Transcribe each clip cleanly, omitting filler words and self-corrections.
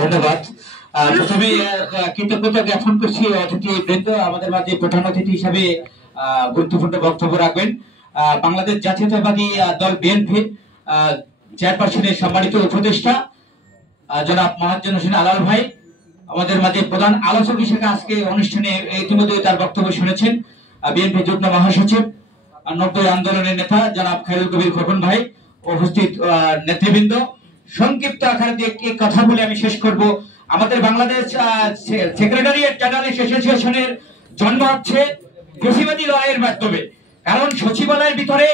ধন্যবাদ। প্রথমে কৃতজ্ঞতা জ্ঞাপন করছি অতিথি বৃন্দ আমাদের মাঝে প্রধান অতিথি হিসাবে গুরুত্বপূর্ণ বক্তব্য রাখবেন বাংলাদেশ জাতীয়তাবাদী দল বিএনপির চেয়ারপারসনের সম্মানিত উপদেষ্টা জনাব মহাজ্জেন হোসেন আলাল ভাই, আমাদের মাঝে প্রধান আলোচক হিসেবে আজকে অনুষ্ঠানে ইতিমধ্যে তার বক্তব্য শুনেছেন বিএনপি যুগ্ম মহাসচিব 90 আন্দোলনের নেতা জনাব খায়রুল কবির খোকন ভাই, উপস্থিত নেতৃবৃন্দ। সংক্ষিপ্ত আকারে একটি কথা বলে আমি শেষ করব। আমাদের বাংলাদেশ সেক্রেটারিয়েট জার্নালিস্ট অ্যাসোসিয়েশনের জন্ম হচ্ছে ফেসিবাদী লড়াইয়ের মাধ্যমে। কারণ সচিবালয়ের ভিতরে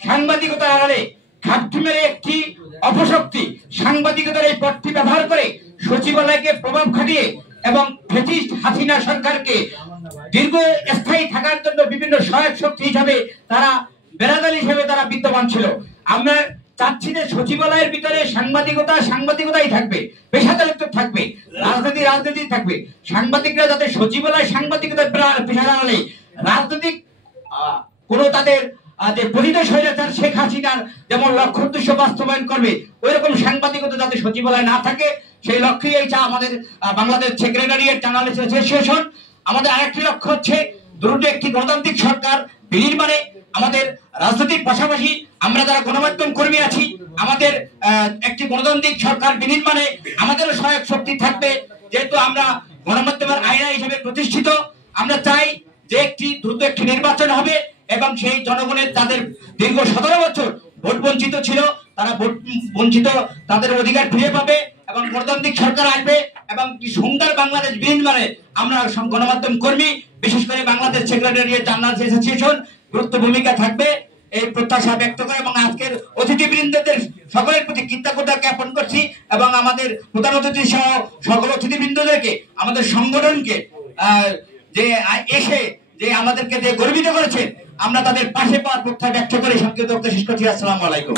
সাংবাদিকতার আড়ালে ঘাপটি মেরে একটি অপশক্তি সাংবাদিকতার এই পথটি ব্যবহার করে সচিবালয়কে প্রভাব খাটিয়ে এবং ফ্যাসিস্ট হাসিনা সরকারকে দীর্ঘস্থায়ী থাকার জন্য বিভিন্ন সহায়ক শক্তি হিসাবে তারা বেড়াদাল হিসেবে তারা বিদ্যমান ছিল। আমরা চাচ্ছি যে সচিবালয়ের ভিতরে সাংবাদিকতাই থাকবে, পেশাদারিত্ব থাকবে, রাজনীতি থাকবে। সাংবাদিকরা যাতে সচিবালয় সাংবাদিকতার পেশার আড়ালে রাজনৈতিক কোন তাদের যে পরিত স্বৈরাচার শেখ হাসিনার যেমন লক্ষ্য উদ্দেশ্য বাস্তবায়ন করবে ওই রকম সাংবাদিকতা যাতে সচিবালয় না থাকে, সেই লক্ষ্যেই এই আমাদের বাংলাদেশ সেক্রেটারিয়েট জার্নালিস্ট অ্যাসোসিয়েশন। আমাদের আরেকটি লক্ষ্য হচ্ছে দ্রুত একটি গণতান্ত্রিক সরকার বিনির্মাণে। আমাদের রাজনৈতিক পাশাপাশি আমরা যারা গণমাধ্যম কর্মী আছি, আমাদের একটি গণতান্ত্রিক সরকার বিনির্মাণে আমাদেরও সহায়ক শক্তি থাকবে। যেহেতু আমরা গণমাধ্যমের আয়না হিসেবে প্রতিষ্ঠিত, আমরা চাই যে দ্রুত একটি নির্বাচন হবে এবং সেই জনগণের তাদের দীর্ঘ 17 বছর ভোট বঞ্চিত ছিল, তারা ভোট বঞ্চিত তাদের অধিকার ফিরে পাবে এবং গণতান্ত্রিক সরকার আসবে এবং সুন্দর বাংলাদেশ বিনির্মাণে আমরা গণমাধ্যম কর্মী, বিশেষ করে বাংলাদেশ সেক্রেটারিয়েট জার্নালিস্ট অ্যাসোসিয়েশন গুরুত্ব ভূমিকা থাকবে এই প্রত্যাশা ব্যক্ত করে এবং আজকের অতিথিবৃন্দদের সকলের প্রতি কৃতজ্ঞতা জ্ঞাপন করছি এবং আমাদের প্রধান অতিথি সহ সকল অতিথিবৃন্দদেরকে, আমাদের সংগঠনকে যে এসে যে আমাদেরকে যে গর্বিত করেছে, আমরা তাদের পাশে পাওয়ার প্রত্যাশা ব্যক্ত করে সংক্ষিপ্ত শেষ করছি। আসসালামু আলাইকুম।